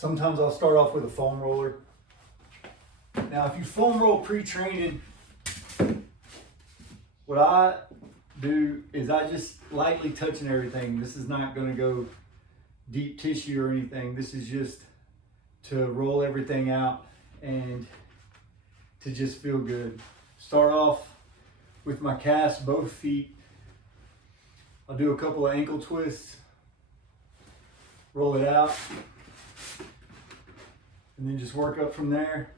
Sometimes I'll start off with a foam roller. Now, if you foam roll pre-training, what I do is I just lightly touching everything. This is not going to go deep tissue or anything. This is just to roll everything out and to just feel good. Start off with my cast, both feet. I'll do a couple of ankle twists, roll it out, and then just work up from there.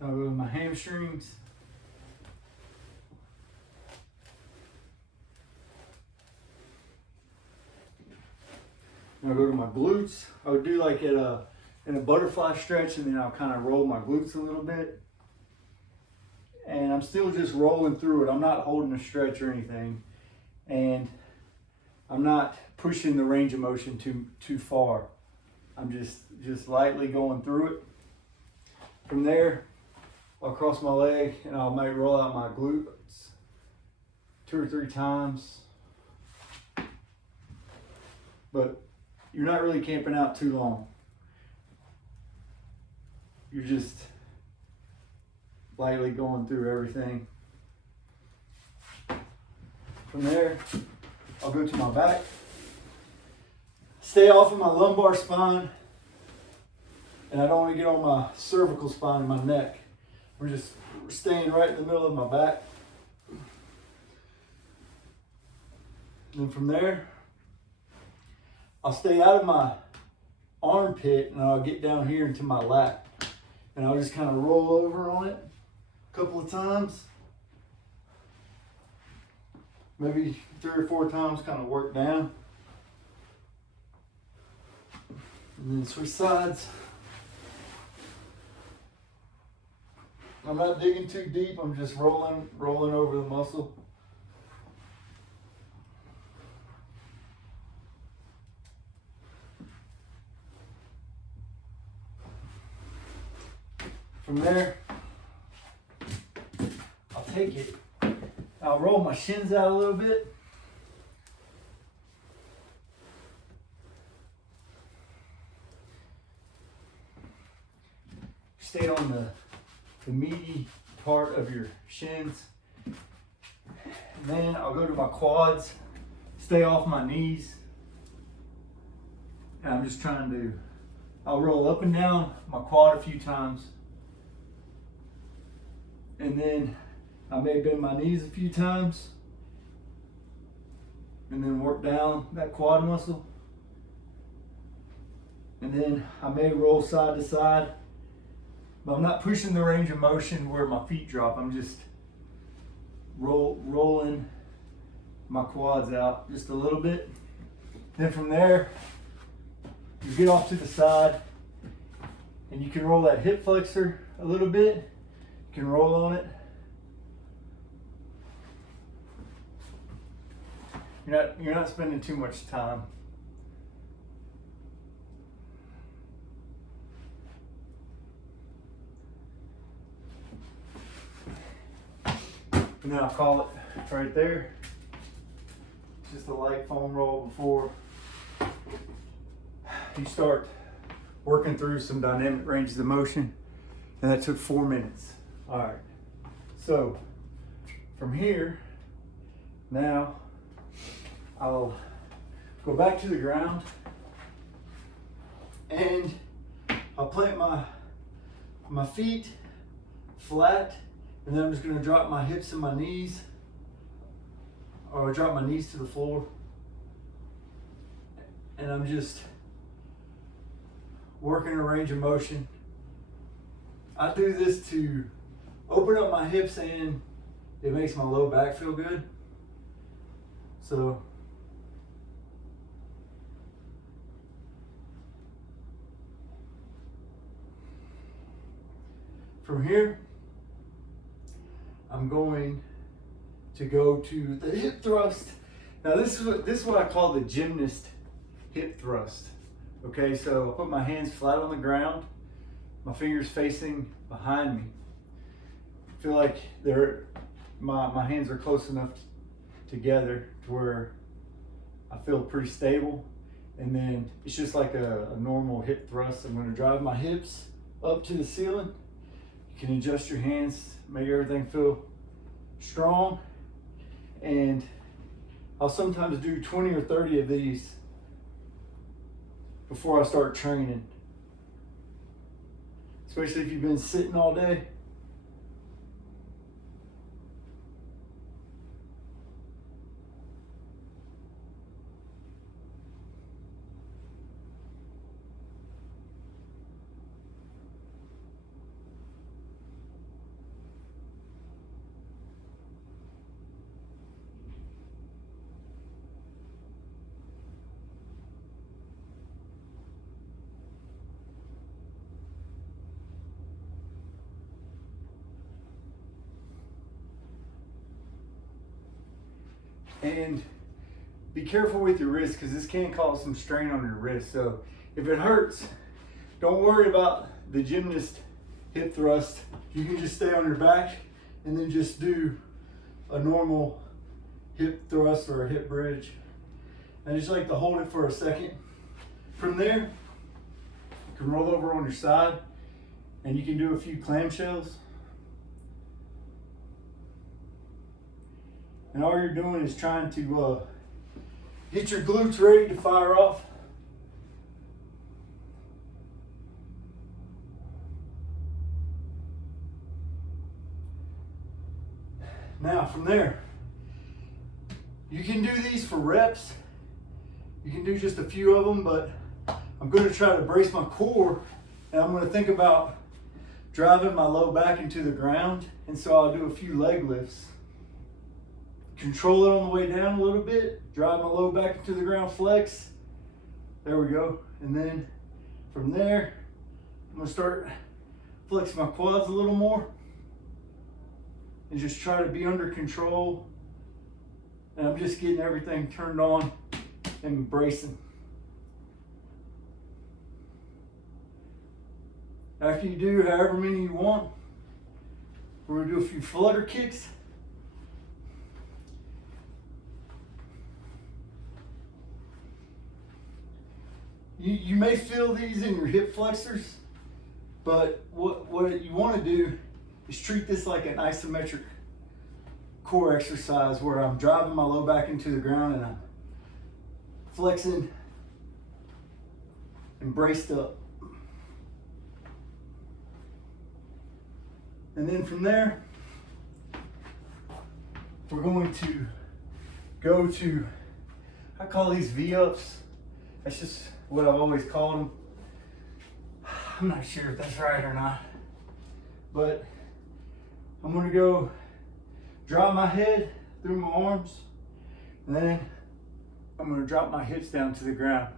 I'll go to my hamstrings. I'll go to my glutes. I would do like in a butterfly stretch, and then I'll kind of roll my glutes a little bit. And I'm still just rolling through it. I'm not holding a stretch or anything. And I'm not pushing the range of motion too far. I'm just lightly going through it. From there, I'll cross my leg and I might roll out my glutes 2 or 3 times. But you're not really camping out too long. You're just lightly going through everything. From there, I'll go to my back. Stay off of my lumbar spine. And I don't want to get on my cervical spine and my neck. We're just staying right in the middle of my back. And then from there, I'll stay out of my armpit and I'll get down here into my lap. And I'll just kind of roll over on it a couple of times. Maybe 3 or 4 times, kind of work down. And then switch sides. I'm not digging too deep, I'm just rolling over the muscle. From there, I'll take it. I'll roll my shins out a little bit. Stay on the meaty part of your shins. And then I'll go to my quads, stay off my knees. And I'm just trying to, I'll roll up and down my quad a few times. And then I may bend my knees a few times. And then work down that quad muscle. And then I may roll side to side. But I'm not pushing the range of motion where my feet drop. I'm just rolling my quads out just a little bit. Then from there, you get off to the side and you can roll that hip flexor a little bit. You can roll on it. You're not spending too much time. And then I'll call it right there. Just a light foam roll before you start working through some dynamic ranges of motion. And that took 4 minutes. All right. So from here, now I'll go back to the ground and I'll plant my feet flat. And then I'm just going to drop my hips and my knees, or drop my knees to the floor. And I'm just working a range of motion. I do this to open up my hips and it makes my low back feel good. So from here, I'm going to go to the hip thrust. Now this is what I call the gymnast hip thrust. Okay, so I'll put my hands flat on the ground, my fingers facing behind me. I feel like my hands are close enough together to where I feel pretty stable. And then it's just like a normal hip thrust. I'm gonna drive my hips up to the ceiling. You can adjust your hands, make everything feel strong. And I'll sometimes do 20 or 30 of these before I start training. Especially if you've been sitting all day. And be careful with your wrist, because this can cause some strain on your wrist. So if it hurts, don't worry about the gymnast hip thrust. You can just stay on your back and then just do a normal hip thrust or a hip bridge. I just like to hold it for a second. From there, you can roll over on your side and you can do a few clamshells. And all you're doing is trying to get your glutes ready to fire off. Now from there, you can do these for reps. You can do just a few of them, but I'm going to try to brace my core, and I'm going to think about driving my low back into the ground. And so I'll do a few leg lifts. Control it on the way down a little bit, drive my low back into the ground, flex. There we go. And then from there, I'm gonna start flexing my quads a little more and just try to be under control. And I'm just getting everything turned on and bracing. After you do however many you want, we're gonna do a few flutter kicks. You may feel these in your hip flexors, but what you want to do is treat this like an isometric core exercise where I'm driving my low back into the ground and I'm flexing and braced up. And then from there, we're going to go to, I call these V-ups. That's just what I've always called them. I'm not sure if that's right or not, but I'm gonna go drop my head through my arms, and then I'm gonna drop my hips down to the ground.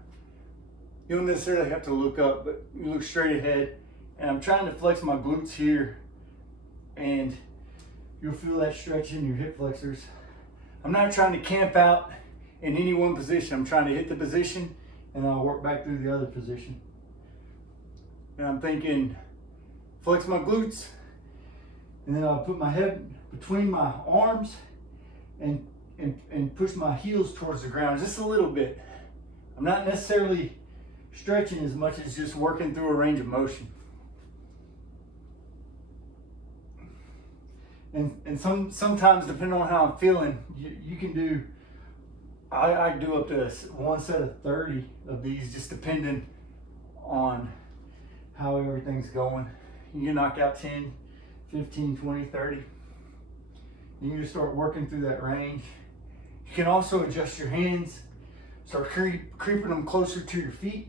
You don't necessarily have to look up, but you look straight ahead, and I'm trying to flex my glutes here, and you'll feel that stretch in your hip flexors. I'm not trying to camp out in any one position. I'm trying to hit the position and I'll work back through the other position. And I'm thinking, flex my glutes, and then I'll put my head between my arms and push my heels towards the ground just a little bit. I'm not necessarily stretching as much as just working through a range of motion. And sometimes, depending on how I'm feeling, you can do, I do up to one set of 30 of these, just depending on how everything's going. You can knock out 10, 15, 20, 30. You can just start working through that range. You can also adjust your hands, start creeping them closer to your feet.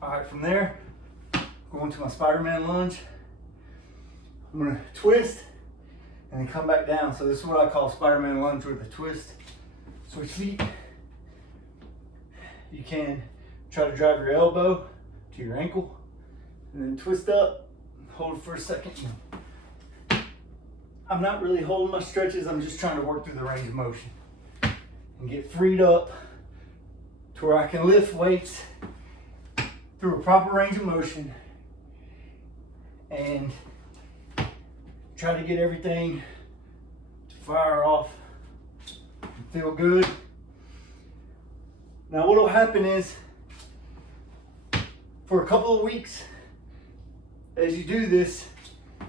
All right, from there, going to my Spider-Man lunge. I'm gonna twist and then come back down. So this is what I call Spider-Man lunge with a twist. Switch feet. You can Try to drive your elbow to your ankle and then twist up, hold it for a second. I'm not really holding my stretches, I'm just trying to work through the range of motion and get freed up to where I can lift weights through a proper range of motion and try to get everything to fire off and feel good. Now what will happen is, for a couple of weeks, as you do this,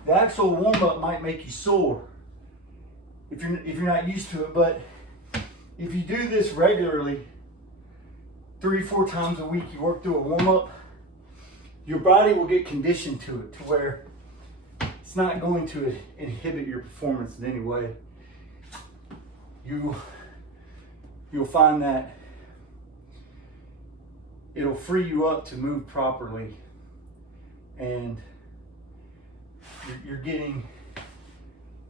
the actual warm-up might make you sore if you're not used to it, but if you do this regularly, 3-4 times a week, you work through a warm-up, your body will get conditioned to it to where it's not going to inhibit your performance in any way. You'll find that it'll free you up to move properly, and you're getting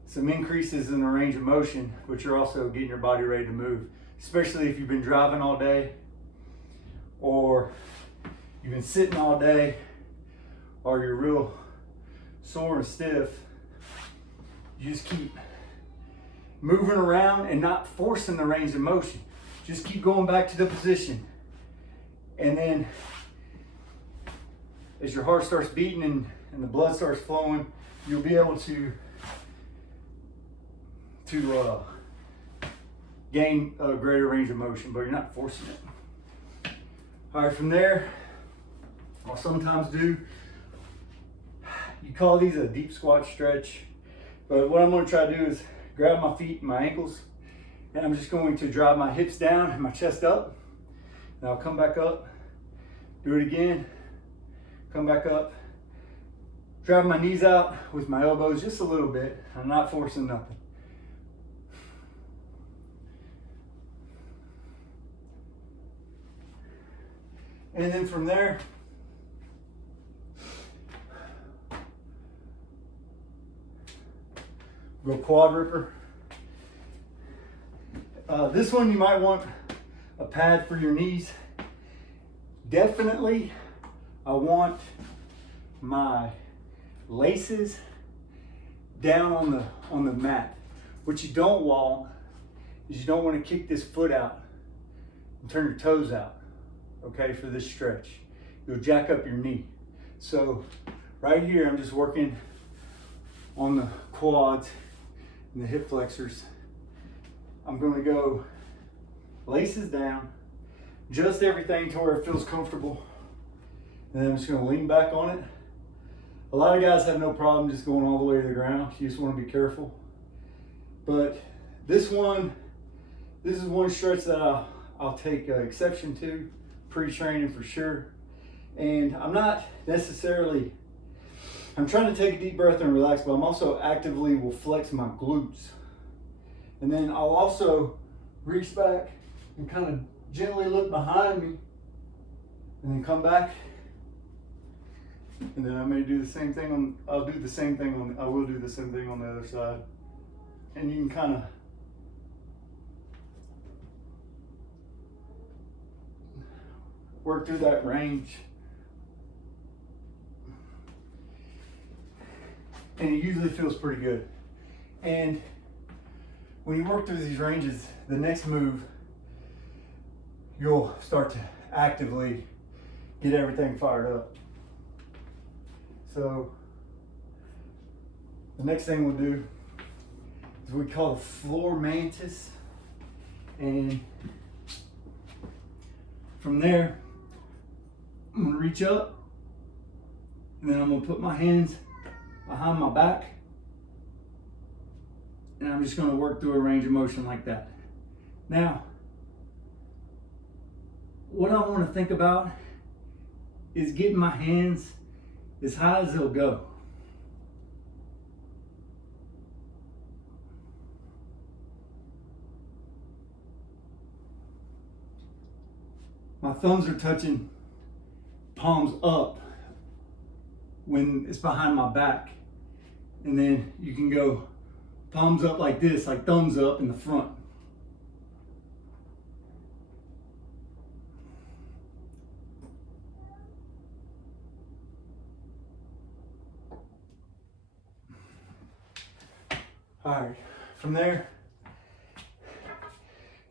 some increases in the range of motion, but you're also getting your body ready to move, especially if you've been driving all day, or you've been sitting all day, or you're real sore and stiff. You just keep moving around and not forcing the range of motion. Just keep going back to the position. And then as your heart starts beating and the blood starts flowing, you'll be able to gain a greater range of motion, but you're not forcing it. All right, from there, I'll sometimes do, you call these a deep squat stretch, but what I'm going to try to do is grab my feet and my ankles, and I'm just going to drive my hips down and my chest up. Now I'll come back up, do it again, come back up, drive my knees out with my elbows just a little bit. I'm not forcing nothing. And then from there, go quad ripper. This one you might want a pad for your knees. Definitely, I want my laces down on the mat. What you don't want is you don't want to kick this foot out and turn your toes out, okay, for this stretch. You'll jack up your knee. So right here, I'm just working on the quads and the hip flexors. I'm going to go laces down, adjust everything to where it feels comfortable, and then I'm just going to lean back on it. A lot of guys have no problem just going all the way to the ground. You just want to be careful. But this is one stretch that I'll take exception to, pre-training for sure. And I'm not necessarily, I'm trying to take a deep breath and relax, but I'm also actively will flex my glutes. And then I'll also reach back and kind of gently look behind me and then come back. And then I may do the same thing I will do the same thing on the other side. And you can kind of work through that range. And it usually feels pretty good. And when you work through these ranges, the next move, you'll start to actively get everything fired up. So the next thing we'll do is what we call the floor mantis. And from there, I'm gonna reach up, and then I'm gonna put my hands behind my back, and I'm just gonna work through a range of motion like that. Now, what I wanna think about is getting my hands as high as they'll go. My thumbs are touching palms up when it's behind my back. And then you can go palms up like this, like thumbs up in the front. All right, from there,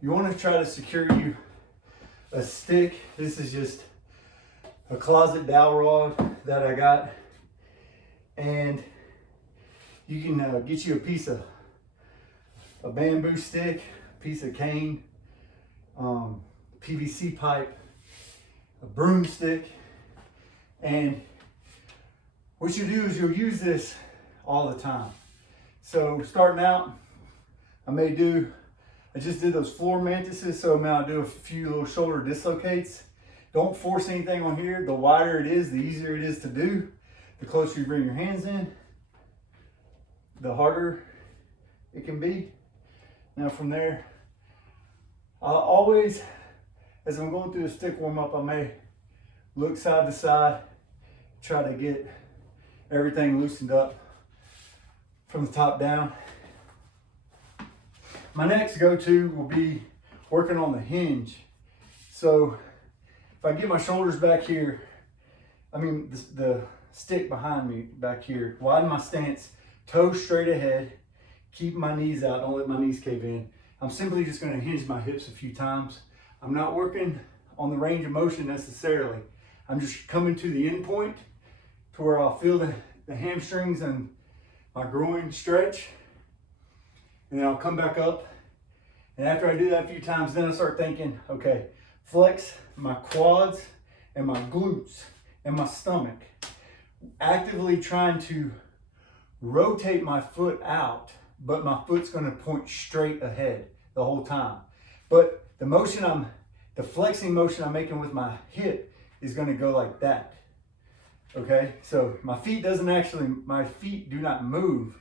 you want to try to secure you a stick. This is just a closet dowel rod that I got, and you can get you a piece of a bamboo stick, a piece of cane, PVC pipe, a broomstick, and what you do is you'll use this all the time. So starting out, I just did those floor mantises, so now I'll do a few little shoulder dislocates. Don't force anything on here. The wider it is, the easier it is to do. The closer you bring your hands in, the harder it can be. Now from there, I'll always, as I'm going through the stick warm up, I may look side to side, try to get everything loosened up from the top down. My next go-to will be working on the hinge. So if I get my shoulders back here, the stick behind me back here, widen my stance, toes straight ahead, keep my knees out, don't let my knees cave in. I'm simply just going to hinge my hips a few times. I'm not working on the range of motion necessarily. I'm just coming to the end point to where I'll feel the hamstrings and my groin stretch, and then I'll come back up. And after I do that a few times, then I start thinking, okay, flex my quads and my glutes and my stomach, actively trying to rotate my foot out, but my foot's going to point straight ahead the whole time. But the flexing motion I'm making with my hip is going to go like that. Okay, so my feet do not move,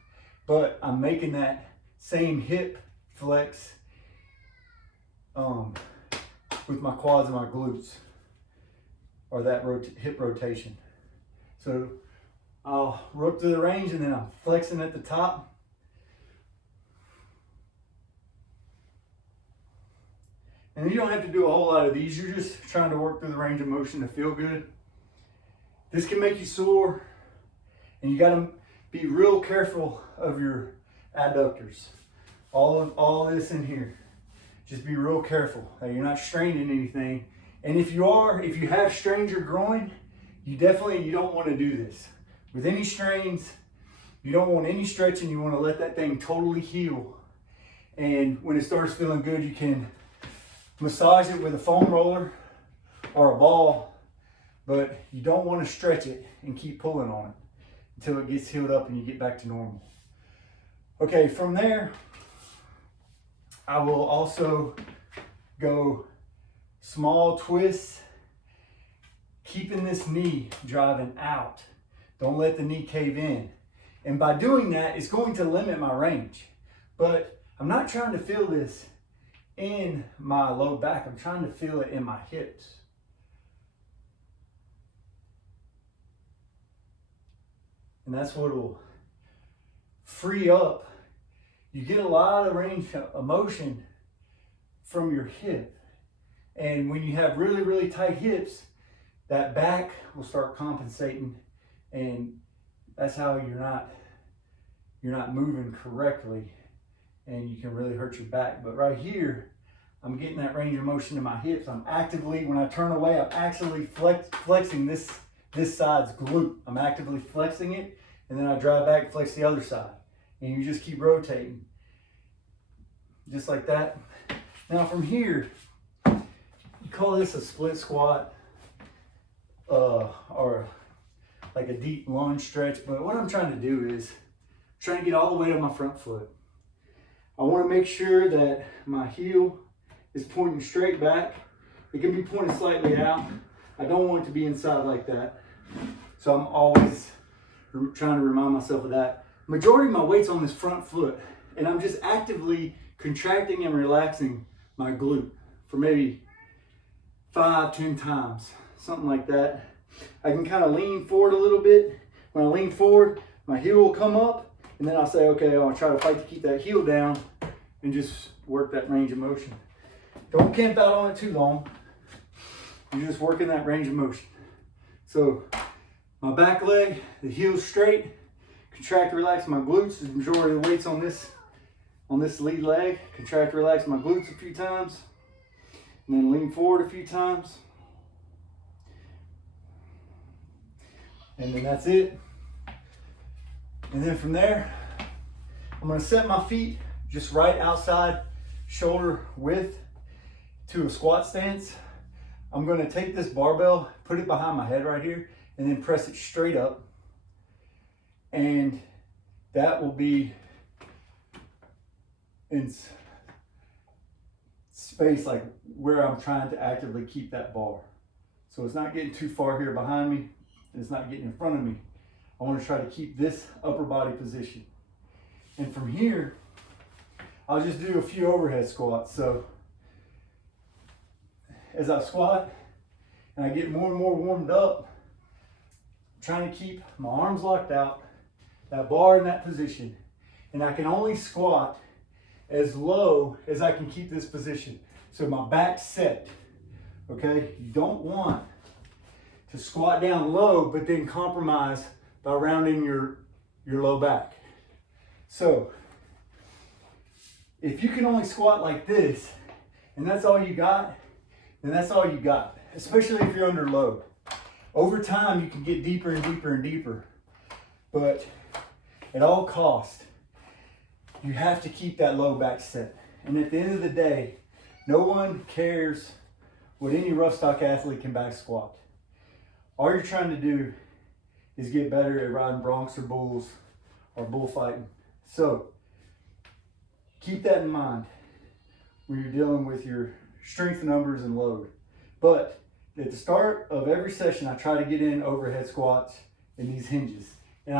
but I'm making that same hip flex with my quads and my glutes, or that hip rotation. So I'll rope through the range, and then I'm flexing at the top. And you don't have to do a whole lot of these. You're just trying to work through the range of motion to feel good. This can make you sore, and you got to be real careful of your adductors. All of this in here. Just be real careful that you're not straining anything. And if you have strained your groin, you don't want to do this. With any strains, you don't want any stretching. You want to let that thing totally heal. And when it starts feeling good, you can massage it with a foam roller or a ball, but you don't want to stretch it and keep pulling on it until it gets healed up and you get back to normal. Okay, from there, I will also go small twists, keeping this knee driving out. Don't let the knee cave in. And by doing that, it's going to limit my range. But I'm not trying to feel this in my low back. I'm trying to feel it in my hips. And that's what will free up. You get a lot of range of motion from your hip. And when you have really, really tight hips, that back will start compensating, and that's how you're not moving correctly, and you can really hurt your back. But right here, I'm getting that range of motion in my hips. I'm actively, when I turn away, I'm actually flexing this side's glute. I'm actively flexing it, and then I drive back and flex the other side. And you just keep rotating, just like that. Now from here, you call this a split squat, or like a deep lunge stretch. But what I'm trying to do is trying to get all the way to my front foot. I want to make sure that my heel is pointing straight back. It can be pointed slightly out. I don't want it to be inside like that. So I'm always trying to remind myself of that. Majority of my weight's on this front foot, and I'm just actively contracting and relaxing my glute for maybe 5-10 times, something like that. I can kind of lean forward a little bit. When I lean forward, my heel will come up, and then I'll say, okay, I'll try to fight to keep that heel down and just work that range of motion. Don't camp out on it too long. You're just working that range of motion. So my back leg, the heel's straight, contract, relax my glutes. The majority of the weight's on this on this lead leg, contract, relax my glutes a few times, and then lean forward a few times. And then that's it. And then from there, I'm gonna set my feet just right outside shoulder width to a squat stance. I'm gonna take this barbell, put it behind my head right here, and then press it straight up. And that will be in space like where I'm trying to actively keep that bar. So it's not getting too far here behind me, and it's not getting in front of me. I want to try to keep this upper body position. And from here, I'll just do a few overhead squats. So as I squat and I get more and more warmed up, I'm trying to keep my arms locked out, that bar in that position. And I can only squat as low as I can keep this position. So my back's set, okay? You don't want to squat down low, but then compromise by rounding your low back. So if you can only squat like this, and that's all you got, then that's all you got, especially if you're under load. Over time, you can get deeper and deeper and deeper, but at all costs, you have to keep that low back set. And at the end of the day, no one cares what any rough stock athlete can back squat. All you're trying to do is get better at riding broncs or bulls or bullfighting. So keep that in mind when you're dealing with your strength numbers and load. But at the start of every session, I try to get in overhead squats and these hinges. And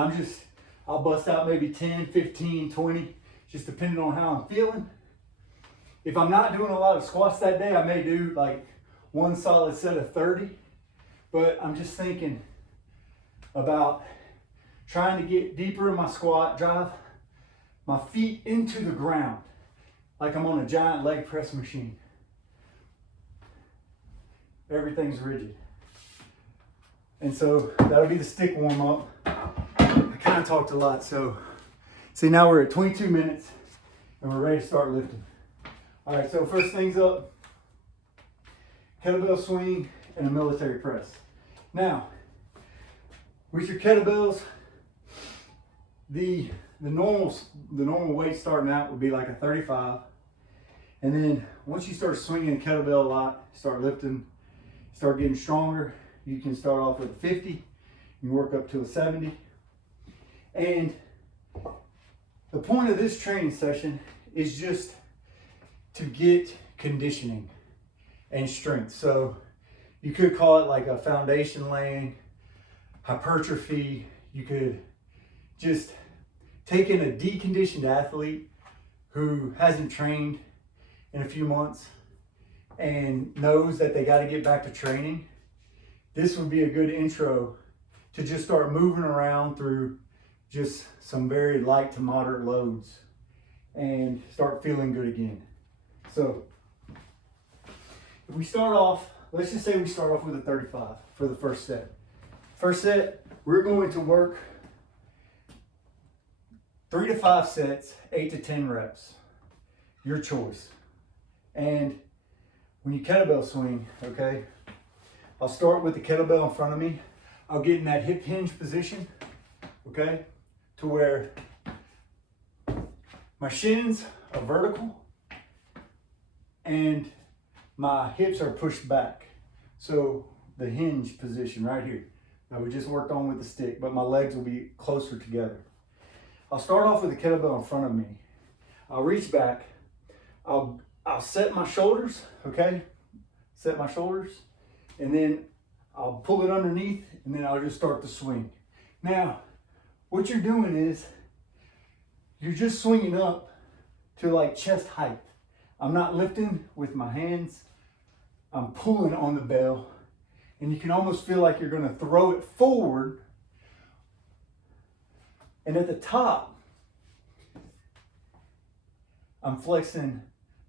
I'll bust out maybe 10, 15, 20, just depending on how I'm feeling. If I'm not doing a lot of squats that day, I may do like one solid set of 30. But I'm just thinking about trying to get deeper in my squat, drive my feet into the ground like I'm on a giant leg press machine. Everything's rigid. And so that'll be the stick warm up. I kind of talked a lot, so see, now we're at 22 minutes and we're ready to start lifting. All right, so first things up, kettlebell swing and a military press. Now, with your kettlebells, the normal weight starting out would be like a 35. And then once you start swinging a kettlebell a lot, start lifting, start getting stronger, you can start off with a 50, you work up to a 70. And the point of this training session is just to get conditioning and strength. So you could call it like a foundation laying, hypertrophy. You could just take in a deconditioned athlete who hasn't trained in a few months and knows that they got to get back to training. This would be a good intro to just start moving around through just some very light to moderate loads and start feeling good again. So if we start off, let's just say we start off with a 35 for the first set. First set, we're going to work 3 to 5 sets, 8 to 10 reps, your choice. And when you kettlebell swing, okay, I'll start with the kettlebell in front of me. I'll get in that hip hinge position, okay, to where my shins are vertical and my hips are pushed back. So the hinge position right here. Now we just worked on with the stick, but my legs will be closer together. I'll start off with the kettlebell in front of me. I'll reach back. I'll set my shoulders, okay? Set my shoulders, and then I'll pull it underneath, and then I'll just start to swing. Now, what you're doing is you're just swinging up to like chest height. I'm not lifting with my hands. I'm pulling on the bell, and you can almost feel like you're gonna throw it forward. And at the top, I'm flexing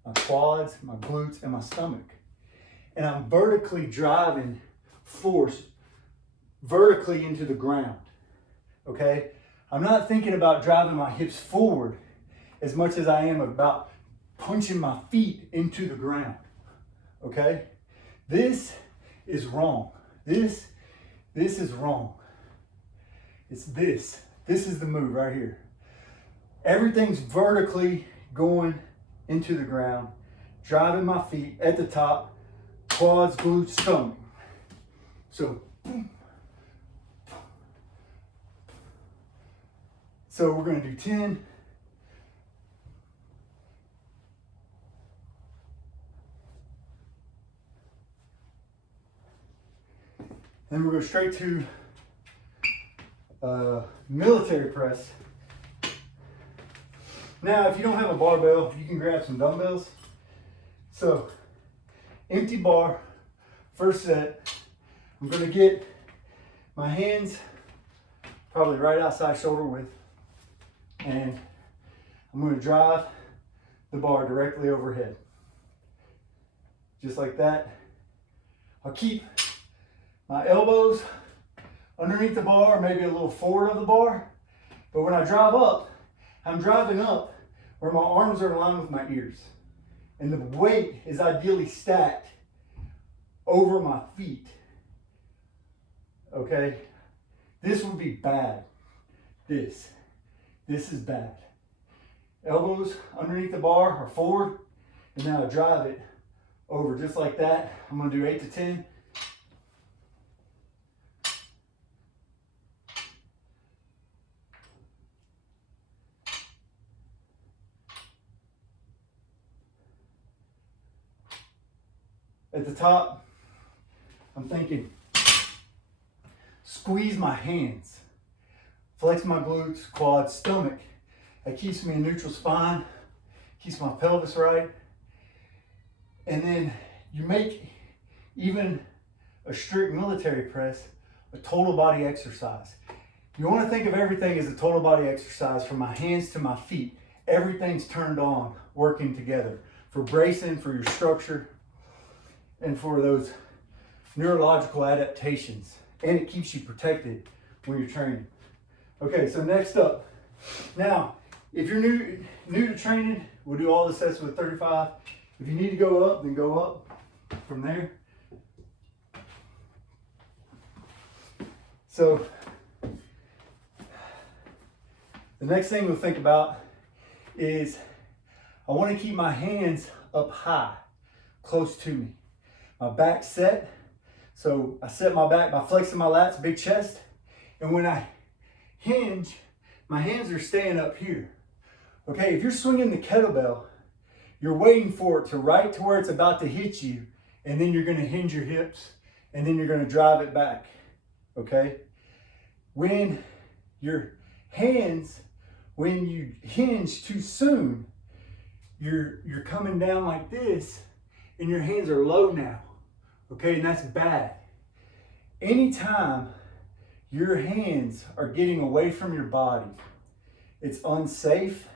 my quads, my glutes, and my stomach. And I'm vertically driving force vertically into the ground, okay? I'm not thinking about driving my hips forward as much as I am about punching my feet into the ground, okay? This is wrong. This is wrong. It's this. This is the move right here. Everything's vertically going into the ground, driving my feet at the top, quads, glutes, stomach. So, we're gonna do 10. Then we'll go straight to military press. Now, if you don't have a barbell, you can grab some dumbbells. So, empty bar, first set. I'm gonna get my hands probably right outside shoulder width, and I'm gonna drive the bar directly overhead. Just like that. I'll keep my elbows underneath the bar, maybe a little forward of the bar. But when I drive up, I'm driving up where my arms are aligned with my ears. And the weight is ideally stacked over my feet. Okay? This would be bad. This is bad. Elbows underneath the bar are forward, and now I drive it over just like that. I'm gonna do 8 to 10. At the top, I'm thinking, squeeze my hands, flex my glutes, quads, stomach. That keeps me in neutral spine, keeps my pelvis right. And then you make even a strict military press a total body exercise. You want to think of everything as a total body exercise, from my hands to my feet. Everything's turned on, working together for bracing, for your structure, and for those neurological adaptations. And it keeps you protected when you're training. Okay, so next up. Now, if you're new to training, we'll do all the sets with 35. If you need to go up, then go up from there. So, the next thing we'll think about is I want to keep my hands up high, close to me. My back set, so I set my back by flexing my lats, big chest. And when I hinge, my hands are staying up here. Okay, if you're swinging the kettlebell, you're waiting for it to right to where it's about to hit you, and then you're gonna hinge your hips, and then you're gonna drive it back, okay? When your hands, when you hinge too soon, you're coming down like this, and your hands are low now. Okay, and that's bad. Anytime your hands are getting away from your body, it's unsafe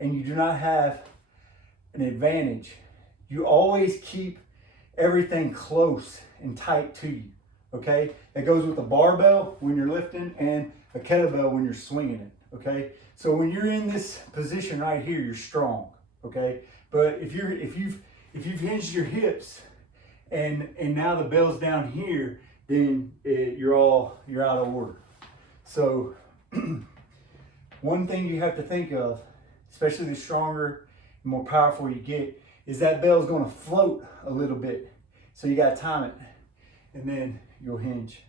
and you do not have an advantage. You always keep everything close and tight to you, okay? That goes with a barbell when you're lifting and a kettlebell when you're swinging it, okay? So when you're in this position right here, you're strong, okay? But if you've hinged your hips, and now the bell's down here, then you're out of order. So one thing you have to think of, especially the stronger and more powerful you get, is that bell's going to float a little bit. So you got to time it, and then you'll hinge.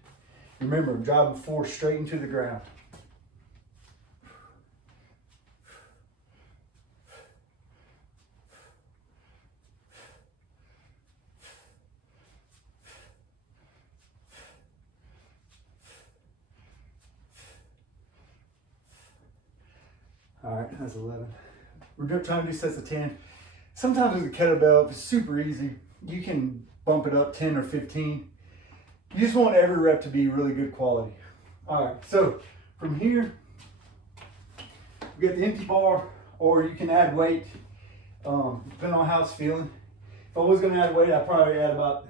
Remember, driving force straight into the ground. All right, that's 11. We're trying to do sets of 10. Sometimes with a kettlebell, if it's super easy, you can bump it up 10 or 15. You just want every rep to be really good quality. All right, so from here, we get the empty bar, or you can add weight, depending on how it's feeling. If I was gonna add weight, I'd probably add about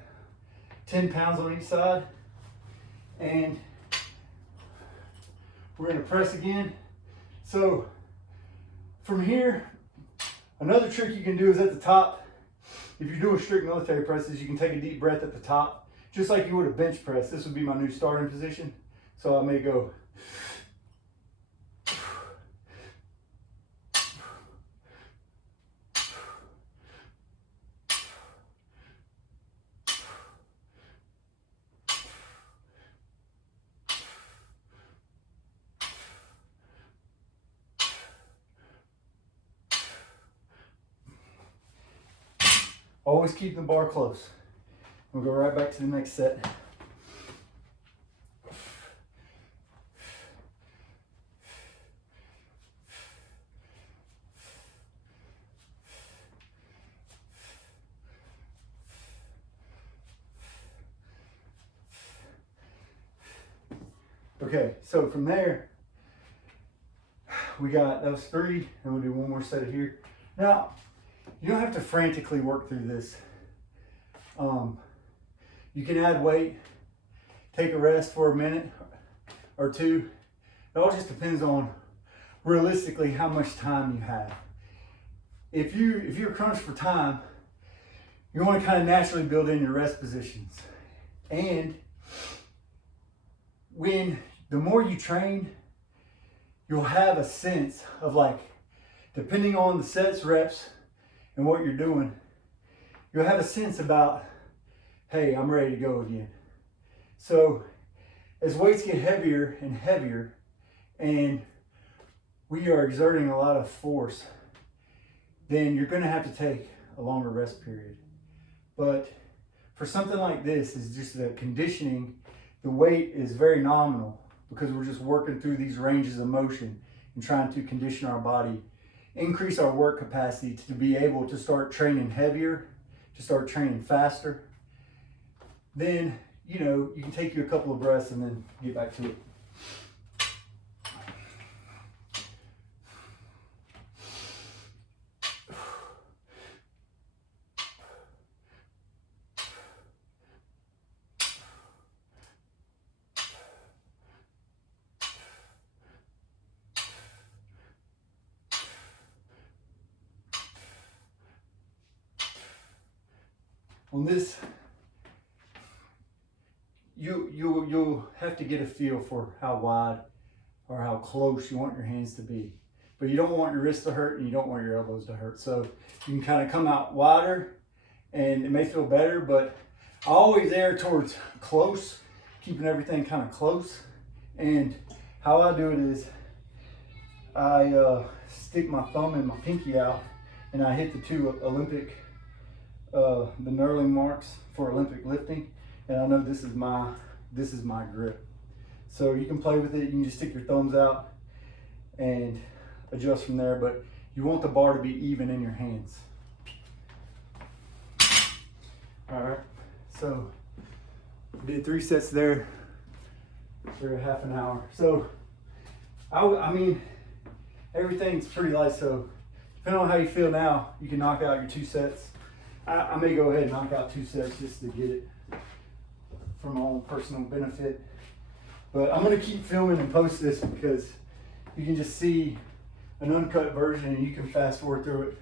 10 pounds on each side. And we're gonna press again. So from here, Another trick you can do is at the top. If you're doing strict military presses, you can take a deep breath at the top, just like you would a bench press. This would be my new starting position. So I may go. Always keep the bar close. We'll go right back to the next set. Okay, so from there, we got those 3, and we'll do one more set of here. Now, you don't have to frantically work through this. You can add weight, take a rest for a minute or 2. It all just depends on realistically how much time you have. If you're crunched for time, you want to kind of naturally build in your rest positions. And the more you train, you'll have a sense of, like, depending on the sets, reps, and what you're doing, you'll have a sense about, hey, I'm ready to go again. So as weights get heavier and heavier, and we are exerting a lot of force, then you're gonna have to take a longer rest period. But for something like this, is just the conditioning, the weight is very nominal because we're just working through these ranges of motion and trying to condition our body, increase our work capacity to be able to start training heavier, to start training faster. Then, you know, you can take you a couple of breaths and then get back to it. On this, you'll have to get a feel for how wide or how close you want your hands to be. But you don't want your wrists to hurt and you don't want your elbows to hurt. So you can kind of come out wider and it may feel better, but I always err towards close, keeping everything kind of close. And how I do it is I stick my thumb and my pinky out and I hit the 2 Olympic the knurling marks for Olympic lifting, and I know this is my grip. So you can play with it. You can just stick your thumbs out and adjust from there, but you want the bar to be even in your hands. All right, so we did 3 sets there for half an hour. So I mean, everything's pretty light, so depending on how you feel now, you can knock out your 2 sets. I may go ahead and knock out 2 sets just to get it for my own personal benefit. But I'm gonna keep filming and post this because you can just see an uncut version and you can fast forward through it.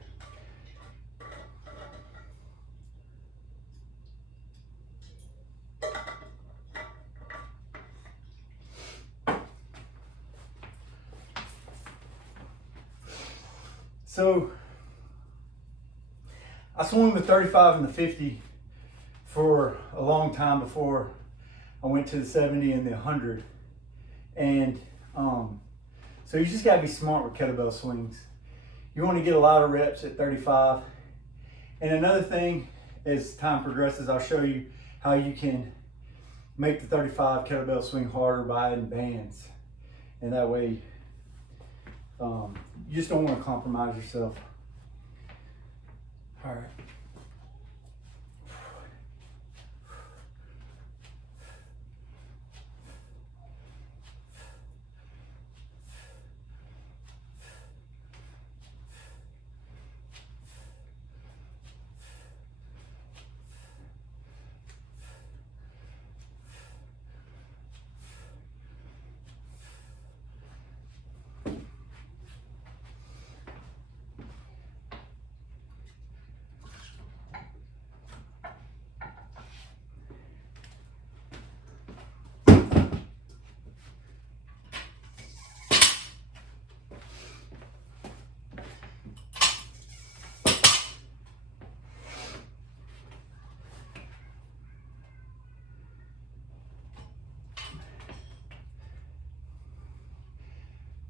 So I swung the 35 and the 50 for a long time before I went to the 70 and the 100. And so you just gotta be smart with kettlebell swings. You wanna get a lot of reps at 35. And another thing, as time progresses, I'll show you how you can make the 35 kettlebell swing harder by adding bands. And that way, you just don't wanna compromise yourself. All right.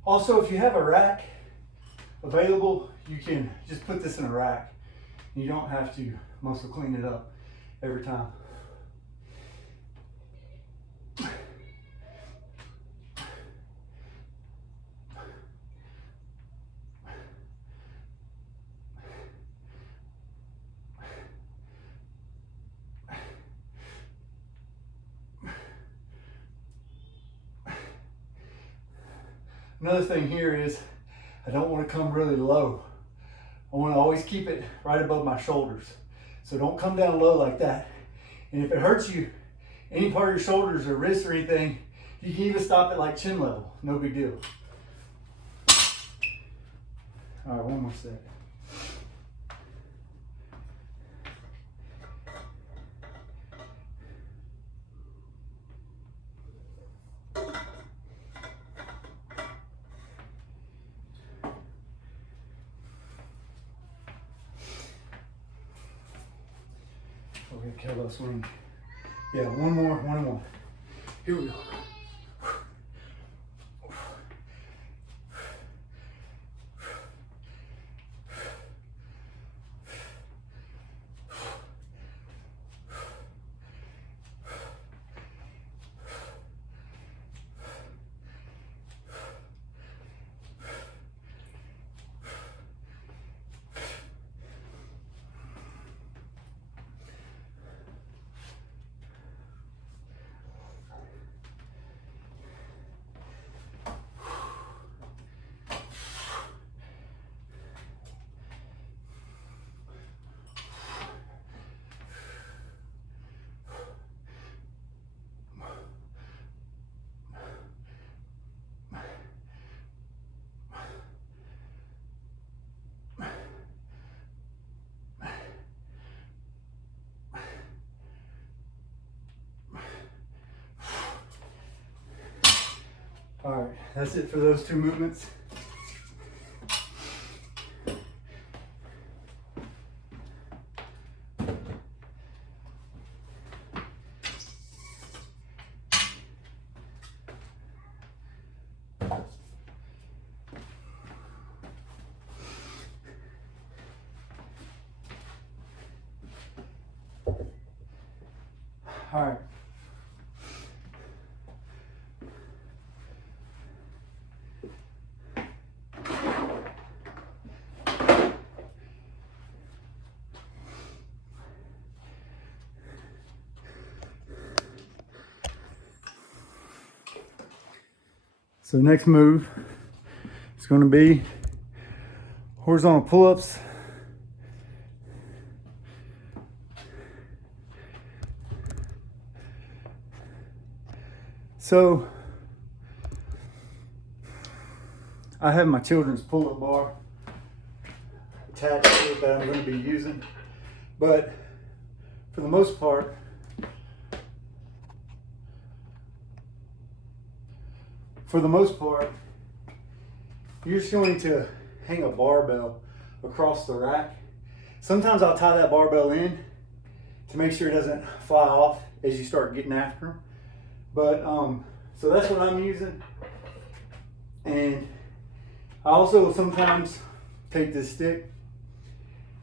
Also, if you have a rack available, you can just put this in a rack. You don't have to muscle clean it up every time. Another thing here is I don't want to come really low. I want to always keep it right above my shoulders. So don't come down low like that. And if it hurts you, any part of your shoulders or wrists or anything, you can even stop at like chin level. No big deal. All right, one more set. Okay, kettlebell swing. Yeah, one more, one and one. Here we go. All right, that's it for those two movements. All right. So the next move is going to be horizontal pull-ups. So I have my children's pull-up bar attached to it that I'm going to be using, but for the most part, you're just going to hang a barbell across the rack. Sometimes I'll tie that barbell in to make sure it doesn't fly off as you start getting after them. But so that's what I'm using. And I also sometimes take this stick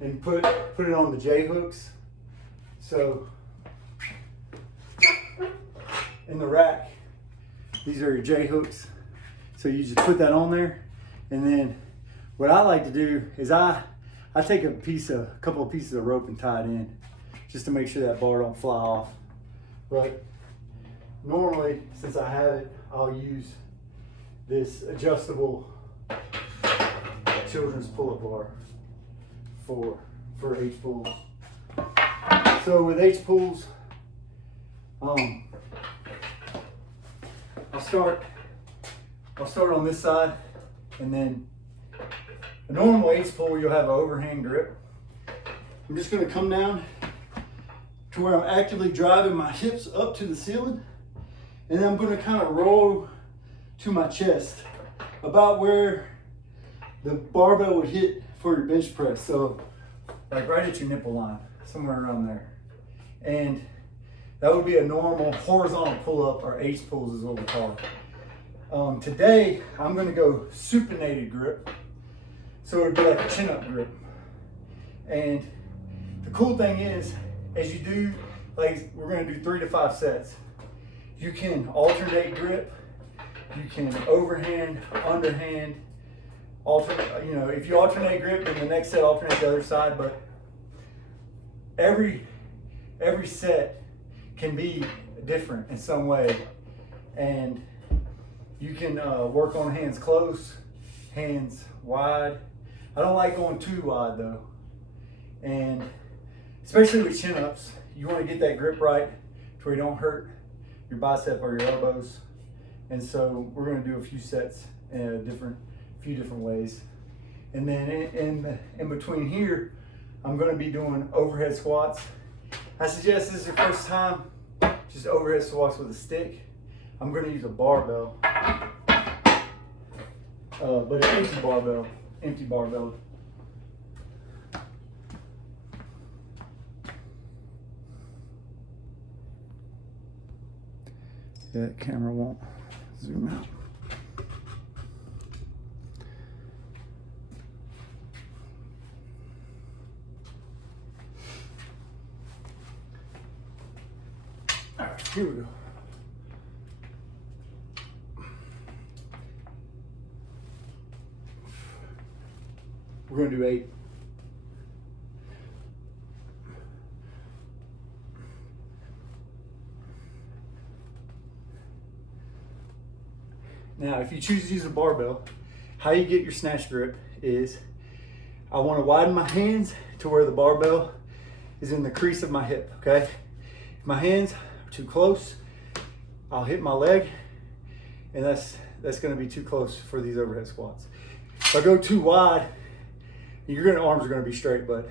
and put it on the J hooks. So in the rack, these are your J hooks. So you just put that on there, and then what I like to do is I take a couple of pieces of rope and tie it in, just to make sure that bar don't fly off. But normally, since I have it, I'll use this adjustable children's pull-up bar for H pulls. So with H pulls, I'll start on this side, and then a normal H pull, you'll have an overhand grip. I'm just going to come down to where I'm actively driving my hips up to the ceiling, and then I'm going to kind of roll to my chest, about where the barbell would hit for your bench press. So like right at your nipple line, somewhere around there. And that would be a normal horizontal pull-up, or H pulls is what we call it. Today, I'm gonna go supinated grip. So it'd be like a chin-up grip. And the cool thing is, as you do, like we're gonna do 3 to 5 sets. You can alternate grip. You can overhand, underhand, alternate. You know, if you alternate grip, then the next set alternate the other side. But every set can be different in some way, and you can work on hands close, hands wide. I don't like going too wide though, and especially with chin-ups, you want to get that grip right to where you don't hurt your bicep or your elbows. And so we're going to do a few sets in a few different ways. And then in between here, I'm going to be doing overhead squats. I suggest this is your first time, just overhead squats with a stick. I'm going to use a barbell, but an empty barbell. Yeah, that camera won't zoom out. All right, here we go. We're gonna do 8. Now, if you choose to use a barbell, how you get your snatch grip is, I want to widen my hands to where the barbell is in the crease of my hip, okay? If my hands are too close, I'll hit my leg, and that's going to be too close for these overhead squats. If I go too wide, arms are going to be straight, but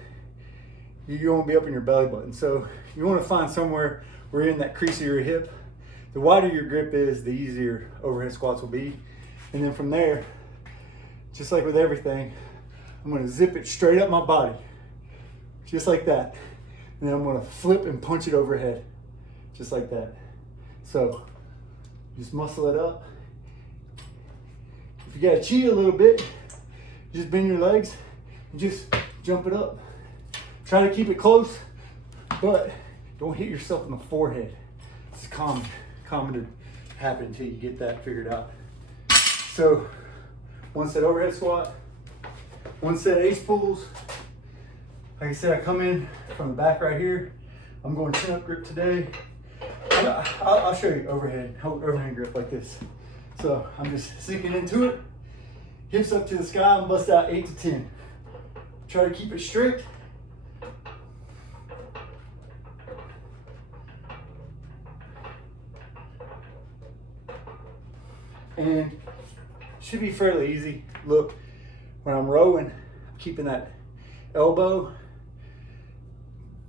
you won't be up in your belly button. So you want to find somewhere where you're in that crease of your hip. The wider your grip is, the easier overhead squats will be. And then from there, just like with everything, I'm going to zip it straight up my body, just like that. And then I'm going to flip and punch it overhead, just like that. So just muscle it up. If you got to cheat a little bit, just bend your legs and just jump it up. Try to keep it close, but don't hit yourself in the forehead. It's common to happen until you get that figured out. So 1 set overhead squat, 1 set ace pulls. Like I said, I come in from the back right here. I'm going chin up grip today. I'll show you overhead grip like this. So I'm just sinking into it, hips up to the sky, and bust out 8 to 10. Try to keep it straight. And it should be fairly easy. Look, when I'm rowing, I'm keeping that elbow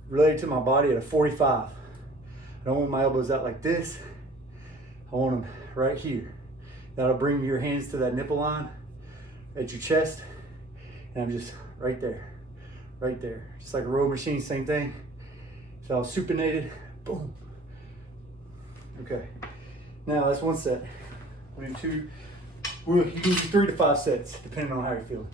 related to my body at a 45. I don't want my elbows out like this. I want them right here. That'll bring your hands to that nipple line at your chest. And I'm just right there. Just like a row machine, same thing. If I was supinated, boom. Okay, now that's 1 set. We'll do 2. You can do 3 to 5 sets, depending on how you're feeling.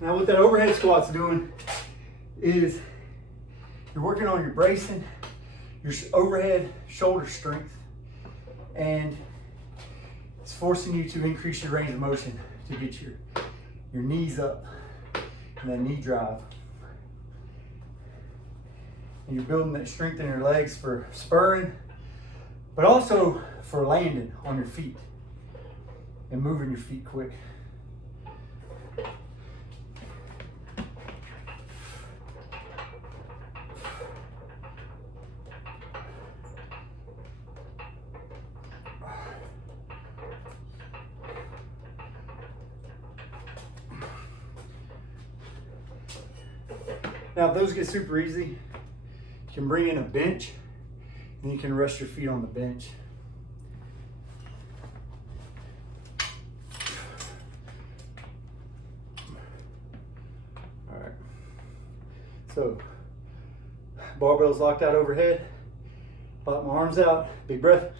Now what that overhead squat's doing is you're working on your bracing, your overhead shoulder strength, and it's forcing you to increase your range of motion to get your knees up and that knee drive. And you're building that strength in your legs for spurring, but also for landing on your feet and moving your feet quick. Now, if those get super easy, you can bring in a bench And you can rest your feet on the bench. All right. So, barbell's locked out overhead. Lock my arms out, big breath.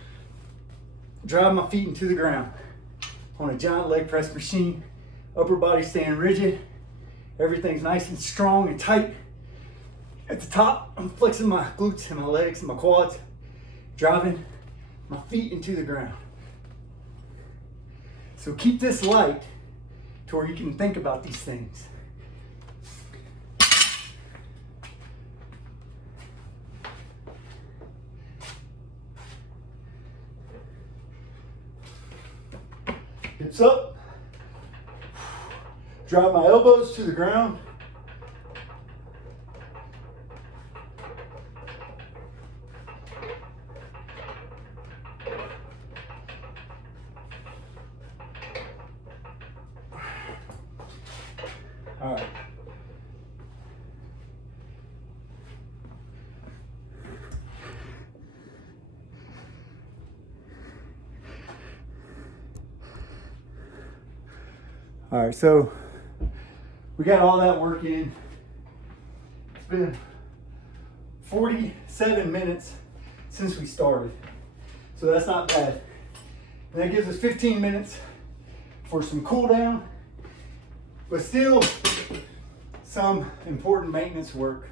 Drive my feet into the ground on a giant leg press machine. Upper body staying rigid. Everything's nice and strong and tight. At the top, I'm flexing my glutes and my legs and my quads, driving my feet into the ground. So keep this light to where you can think about these things. Hips up. Drive my elbows to the ground. All right. All right, so we got all that work in. It's been 47 minutes since we started, so that's not bad. And that gives us 15 minutes for some cool down, but still some important maintenance work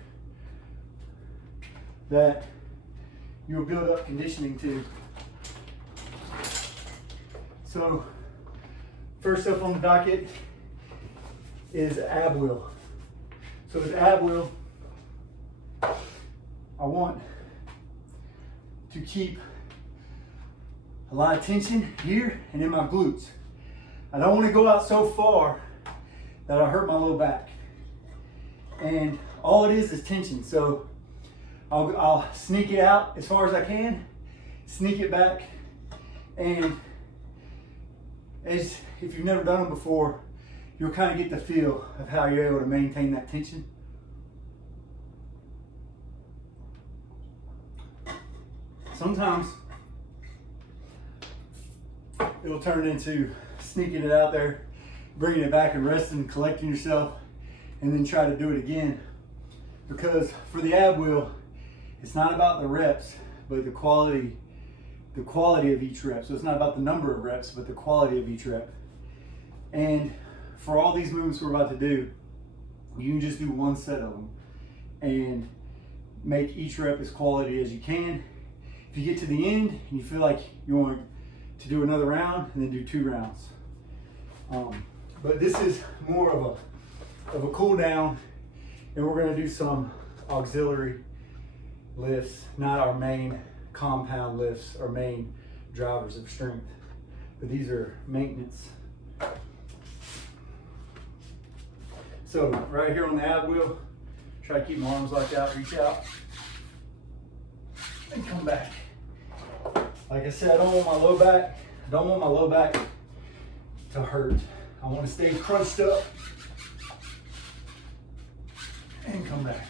that you'll build up conditioning to. So first up on the docket is ab wheel. So with ab wheel, I want to keep a lot of tension here and in my glutes. I don't want to go out so far that I hurt my low back. And all it is tension. So I'll sneak it out as far as I can, sneak it back, and if you've never done them before, you'll kind of get the feel of how you're able to maintain that tension. Sometimes it'll turn into sneaking it out there, bringing it back and resting, collecting yourself, and then try to do it again. Because for the ab wheel, it's not about the reps, but the quality of each rep. So it's not about the number of reps, but the quality of each rep. And for all these movements we're about to do, you can just do one set of them and make each rep as quality as you can. If you get to the end and you feel like you want to do another round, and then do 2 rounds. But this is more of a cool down, and we're going to do some auxiliary lifts, not our main compound lifts, our main drivers of strength, but these are maintenance. So right here on the ab wheel, try to keep my arms like that, reach out, and come back. Like I said, I don't want my low back to hurt. I want to stay crunched up and come back.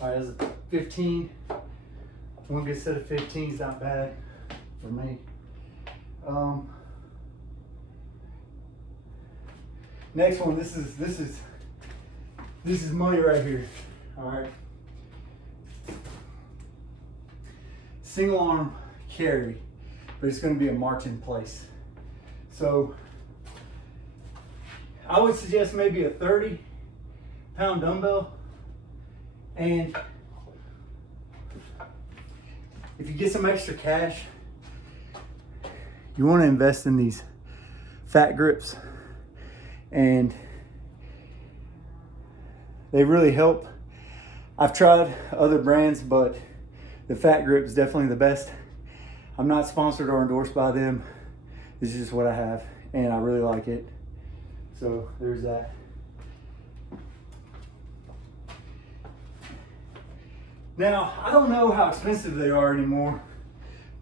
All right, that's a 15. One good set of 15 is not bad for me. Next one, this is money right here. All right. Single arm carry, but it's going to be a march in place. So I would suggest maybe a 30-pound dumbbell. And if you get some extra cash, you want to invest in these fat grips, and they really help. I've tried other brands, but the fat grip is definitely the best. I'm not sponsored or endorsed by them. This is just what I have, and I really like it. So there's that. Now, I don't know how expensive they are anymore,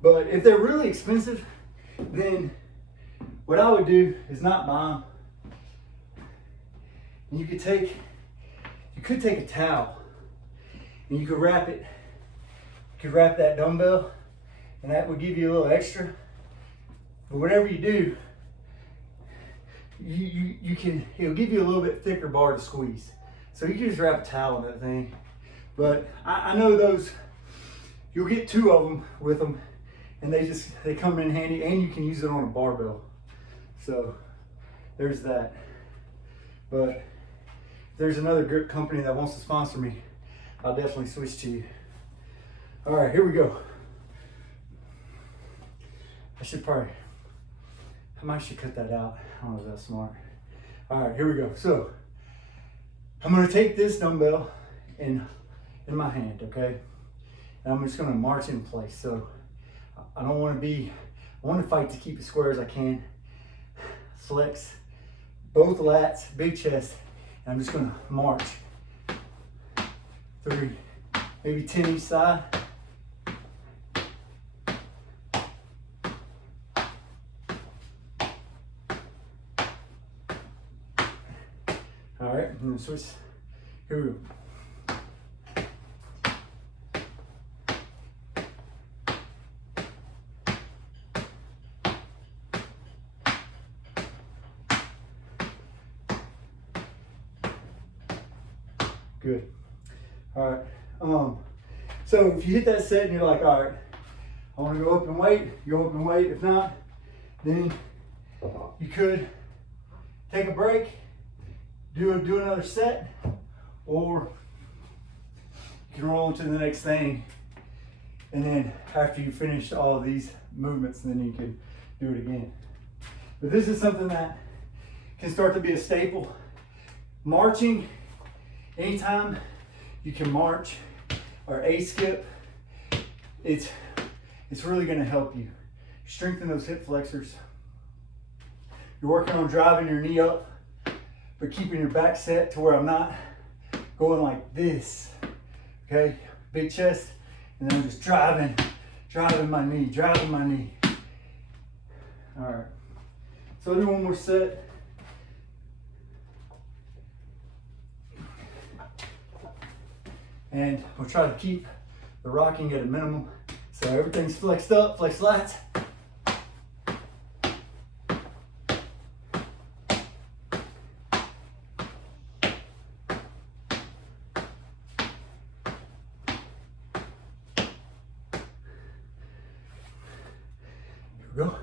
but if they're really expensive, then what I would do is not buy them. And you could take a towel and you could wrap it. You could wrap that dumbbell, and that would give you a little extra. But whatever you do, it'll give you a little bit thicker bar to squeeze. So you can just wrap a towel on that thing. But I know those, you'll get 2 of them with them, and they come in handy, and you can use it on a barbell. So there's that. But if there's another grip company that wants to sponsor me, I'll definitely switch to you. All right, here we go. I might should cut that out. I don't know if that's smart. All right, here we go. So I'm gonna take this dumbbell in my hand, okay? And I'm just gonna march in place. So I want to fight to keep as square as I can. Flex both lats, big chest, and I'm just gonna march. 3, maybe 10 each side. All right, I'm gonna switch. Here we go. Good. All right. So if you hit that set and you're like, all right, I want to go up and wait, you go up and wait. If not, then you could take a break, do another set, or you can roll into the next thing. And then after you finish all of these movements, then you can do it again. But this is something that can start to be a staple. Marching, anytime you can march or A-skip, it's really gonna help you strengthen those hip flexors. You're working on driving your knee up, but keeping your back set to where I'm not going like this, okay? Big chest, and then I'm just driving my knee. All right, so I'll do one more set. And we'll try to keep the rocking at a minimum. So everything's flexed up, flex lats. Here we go.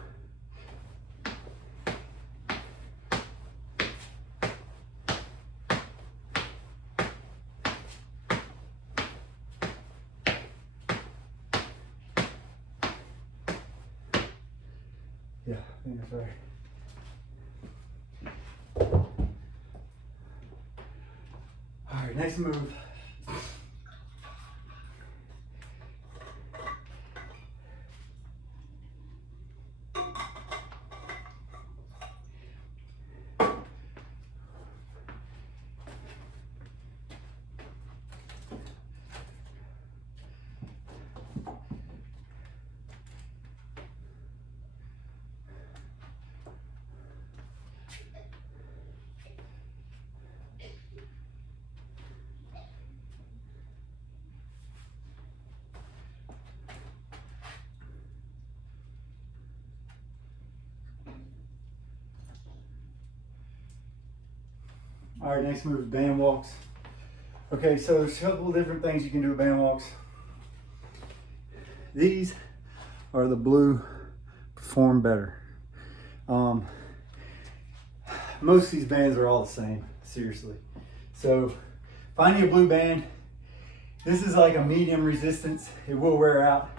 Yeah, I think that's right. All right, next move. All right, next move is band walks. Okay, so there's a couple of different things you can do with band walks. These are the blue Perform Better. most of these bands are all the same, seriously. So find you a blue band. This is like a medium resistance. It will wear out.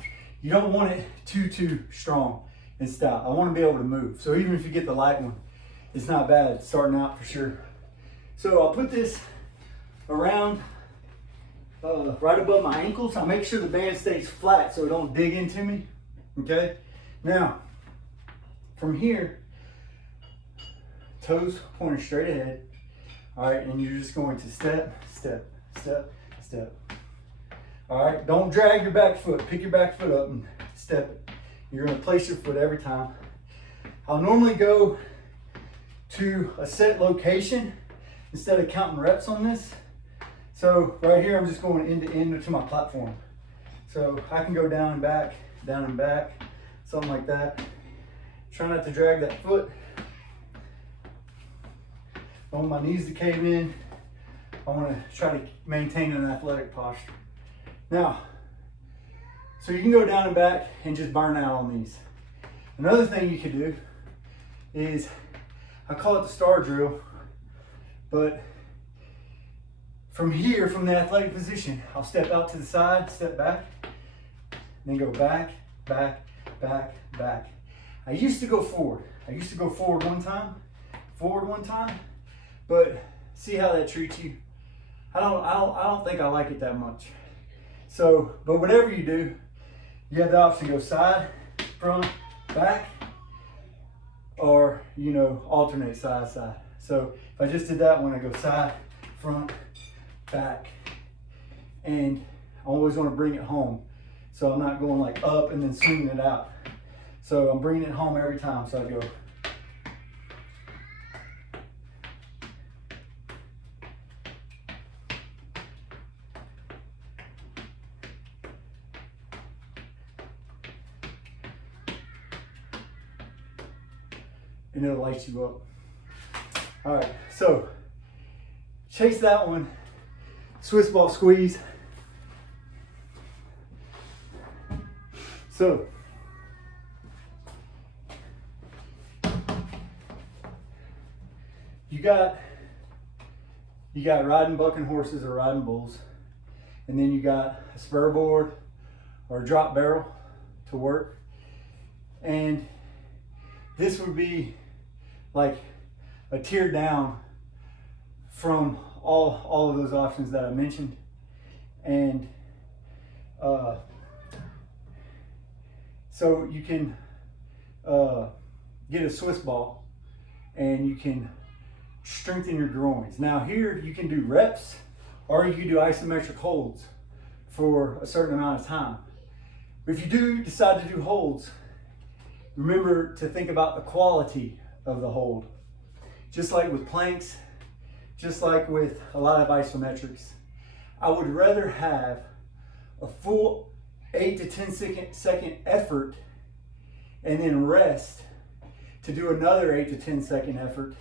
You don't want it too strong and stout. I want to be able to move. So even if you get the light one, it's not bad starting out for sure. So I'll put this around right above my ankles. I'll make sure the band stays flat so it don't dig into me. Okay. Now from here, toes pointing straight ahead. All right, and you're just going to step, step, step, step. All right, don't drag your back foot. Pick your back foot up and step it. You're gonna place your foot every time. I'll normally go to a set location instead of counting reps on this. So right here, I'm just going end to end to my platform. So I can go down and back, something like that. Try not to drag that foot. I want my knees to cave in. I want to try to maintain an athletic posture. Now, so you can go down and back and just burn out on these. Another thing you could do is, I call it the star drill, but from here, from the athletic position, I'll step out to the side, step back, then go back, back, back, back. I used to go forward. I used to go forward one time, but see how that treats you? I don't think I like it that much. So, but whatever you do, you have the option to go side, front, back, or, you know, alternate side, side. So if I just did that one, I go side, front, back, and I always want to bring it home. So I'm not going like up and then swinging it out. So I'm bringing it home every time. So I go and it'll light you up. All right, so chase that one, Swiss ball squeeze. So you got riding bucking horses or riding bulls, and then you got a spur board or a drop barrel to work, and this would be like a tier down from all of those options that I mentioned. And so you can get a Swiss ball and you can strengthen your groins. Now here you can do reps, or you can do isometric holds for a certain amount of time. But if you do decide to do holds, remember to think about the quality of the hold. Just like with planks, just like with a lot of isometrics, I would rather have a full 8 to 10 second effort and then rest to do another 8 to 10 second effort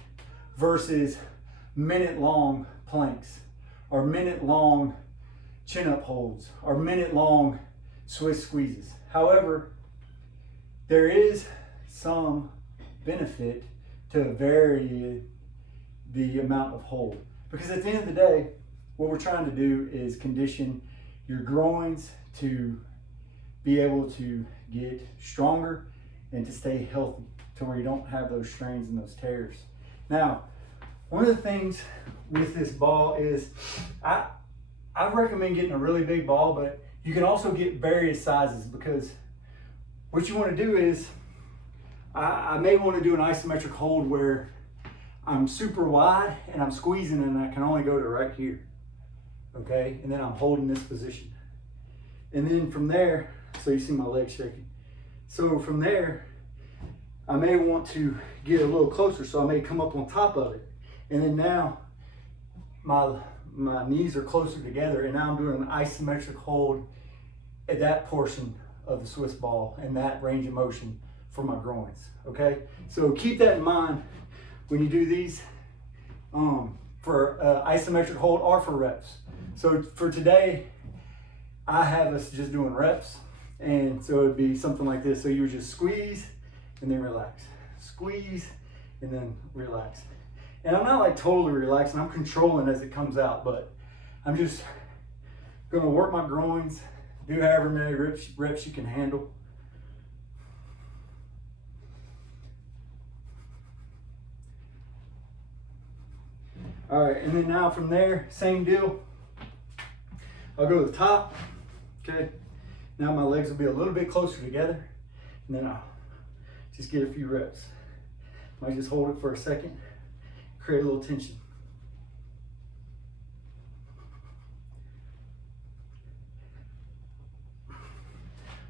versus minute long planks or minute long chin up holds or minute long Swiss squeezes. However, there is some benefit to vary the amount of hold, because at the end of the day, what we're trying to do is condition your groins to be able to get stronger and to stay healthy to where you don't have those strains and those tears. Now, one of the things with this ball is I recommend getting a really big ball, but you can also get various sizes, because what you want to do is I may want to do an isometric hold where I'm super wide and I'm squeezing and I can only go to right here. Okay, and then I'm holding this position. And then from there, so you see my legs shaking. So from there, I may want to get a little closer, so I may come up on top of it. And then now my knees are closer together, and now I'm doing an isometric hold at that portion of the Swiss ball and that range of motion for my groins. Okay, so keep that in mind when you do these for isometric hold or for reps. So for today, I have us just doing reps, and so it'd be something like this. So you would just squeeze and then relax, squeeze and then relax. And I'm not like totally relaxing, I'm controlling as it comes out, but I'm just gonna work my groins, do however many reps you can handle. All right, and then now from there, same deal. I'll go to the top, okay? Now my legs will be a little bit closer together, and then I'll just get a few reps. Might just hold it for a second, create a little tension.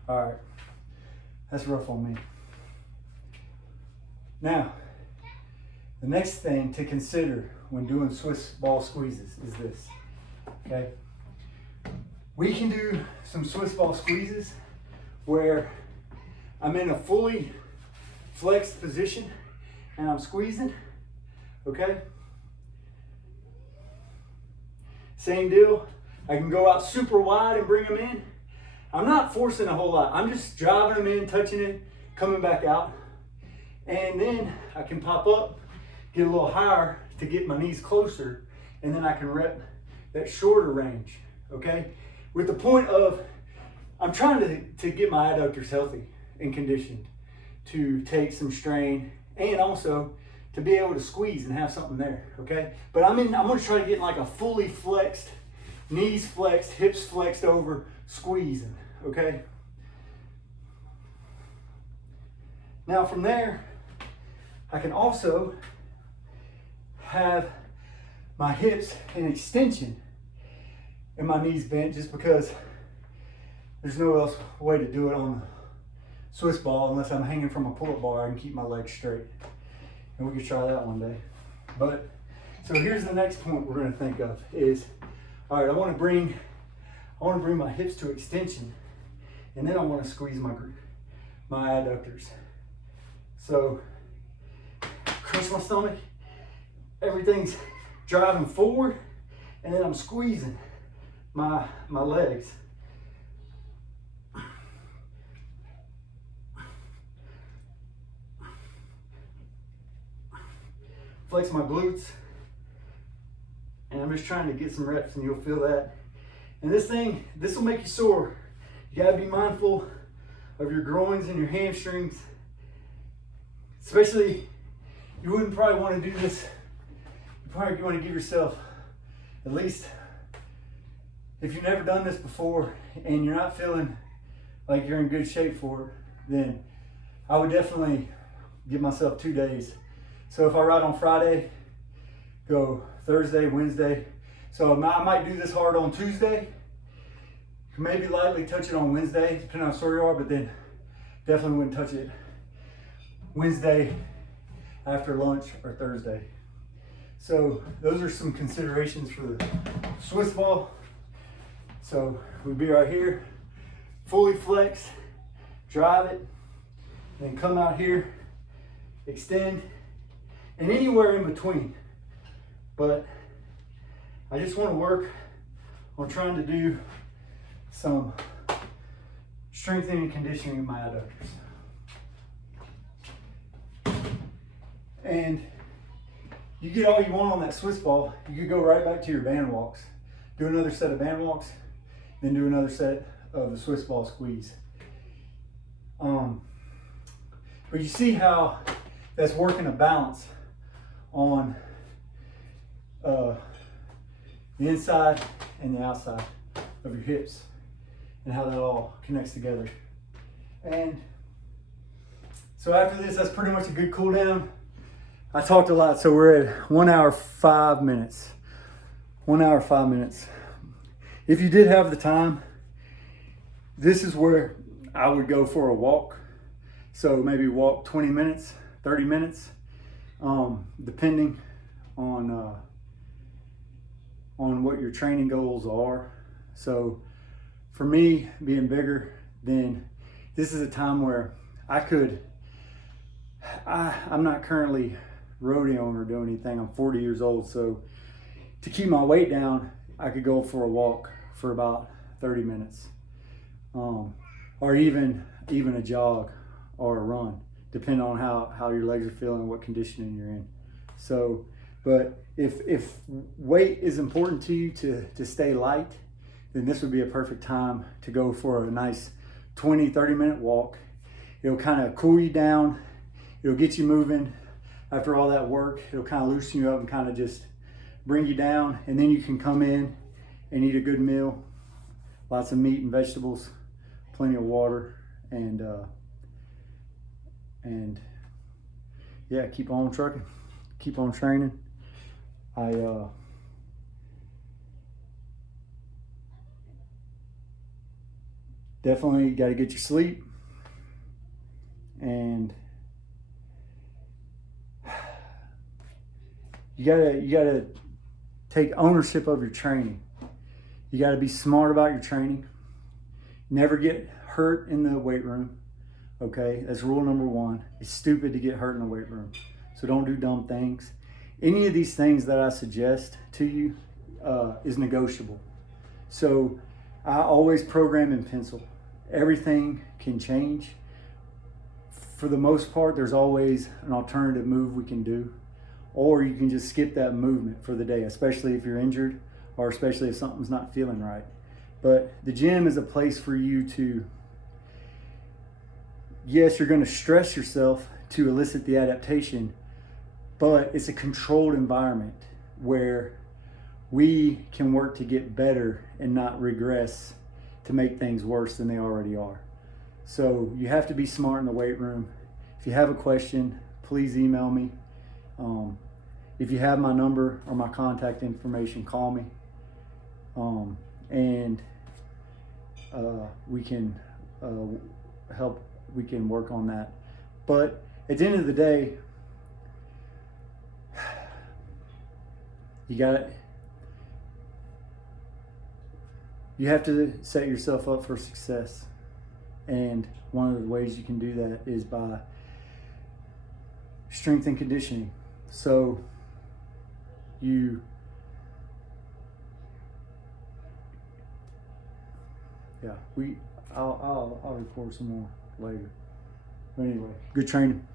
All right, that's rough on me. Now, the next thing to consider when doing Swiss ball squeezes is this, okay? We can do some Swiss ball squeezes where I'm in a fully flexed position and I'm squeezing, okay? Same deal, I can go out super wide and bring them in. I'm not forcing a whole lot. I'm just driving them in, touching it, coming back out. And then I can pop up, get a little higher to get my knees closer, and then I can rep that shorter range, okay? With the point of, I'm trying to get my adductors healthy and conditioned to take some strain and also to be able to squeeze and have something there, okay? But I'm gonna try to get like a fully flexed, knees flexed, hips flexed over, squeezing, okay? Now from there, I can also have my hips in extension and my knees bent, just because there's no else way to do it on the Swiss ball unless I'm hanging from a pull-up bar. I can keep my legs straight, and we could try that one day. But so here's the next point we're going to think of is, all right, I want to bring my hips to extension, and then I want to squeeze my adductors. So crunch my stomach, everything's driving forward, and then I'm squeezing my legs. Flex my glutes, and I'm just trying to get some reps, and you'll feel that. And this will make you sore. You gotta be mindful of your groins and your hamstrings. Especially, you wouldn't probably want to do this. You probably want to give yourself, at least, if you've never done this before and you're not feeling like you're in good shape for it, then I would definitely give myself 2 days. So if I ride on Friday, go Thursday, Wednesday. So I might do this hard on Tuesday, maybe lightly touch it on Wednesday, depending on how sore you are, but then definitely wouldn't touch it Wednesday after lunch or Thursday. So those are some considerations for the Swiss ball. So we'd be right here, fully flexed, drive it, then come out here, extend, and anywhere in between. But I just want to work on trying to do some strengthening and conditioning of my adductors. And you get all you want on that Swiss ball, you could go right back to your band walks. Do another set of band walks, then do another set of the Swiss ball squeeze. But you see how that's working a balance on the inside and the outside of your hips, and how that all connects together. And so after this, that's pretty much a good cool down. I talked a lot, so we're at 1 hour 5 minutes. 1 hour 5 minutes. If you did have the time, this is where I would go for a walk. So maybe walk 20 minutes, 30 minutes, depending on what your training goals are. So for me, being bigger, then this is a time where I'm not currently rodeoing or doing anything. I'm 40 years old, so to keep my weight down, I could go for a walk for about 30 minutes, or even a jog or a run, depending on how your legs are feeling and what conditioning you're in. So But if weight is important to you to stay light, then this would be a perfect time to go for a nice 20-30 minute walk. It'll kind of cool you down. It'll get you moving. After all that work, it'll kind of loosen you up and kind of just bring you down. And then you can come in and eat a good meal. Lots of meat and vegetables, plenty of water, and yeah, keep on trucking, keep on training. Definitely got to get your sleep, and you gotta take ownership of your training. You got to be smart about your training. Never get hurt in the weight room. Okay, that's rule number one. It's stupid to get hurt in the weight room, so don't do dumb things. Any of these things that I suggest to you is negotiable. So I always program in pencil. Everything can change. For the most part, there's always an alternative move we can do, or you can just skip that movement for the day, especially if you're injured or especially if something's not feeling right. But the gym is a place for you to, yes, you're going to stress yourself to elicit the adaptation, but it's a controlled environment where we can work to get better and not regress to make things worse than they already are. So you have to be smart in the weight room. If you have a question, please email me. If you have my number or my contact information, call me. And we can help, we can work on that. But at the end of the day, you have to set yourself up for success. And one of the ways you can do that is by strength and conditioning. So I'll record some more later. But anyway, good training.